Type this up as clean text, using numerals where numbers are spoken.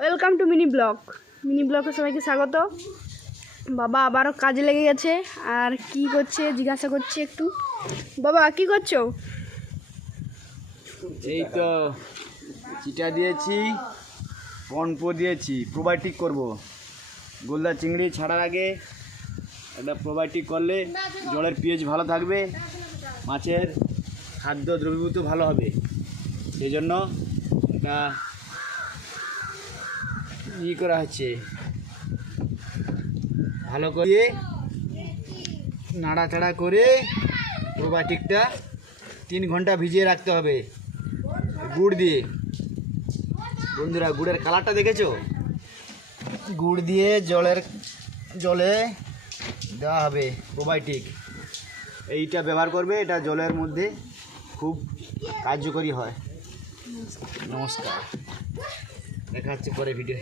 Welcome to mini ব্লগে সবাইকে স্বাগত। বাবা আবারও কাজে লেগে গেছে। আর কি করছে জিজ্ঞাসা করছে একটু। বাবা কি করছো? এই তো চিটা দিয়েছি, পনপো দিয়েছি, প্রোবায়োটিক করব। গোলদা চিংড়ি ছাড়ার আগে একটা প্রোবায়োটিক করলে জলের পিএইচ ভালো থাকবে, মাছের খাদ্য দ্রবীভূত ভালো হবে। সেই জন্য এটা করা হচ্ছে। ভালো করে নাড়াচাড়া করে প্রোবায়োটিকটা 3 ঘন্টা ভিজিয়ে রাখতে হবে গুড় দিয়ে। বন্ধুরা, গুড়ের কালারটা দেখেছো? গুড় দিয়ে জলে দেওয়া হবে প্রোবায়োটিক। এইটা ব্যবহার করবে, এটা জলের মধ্যে খুব কার্যকরী হয়। নমস্কার, দেখা হচ্ছে পরে ভিডিও।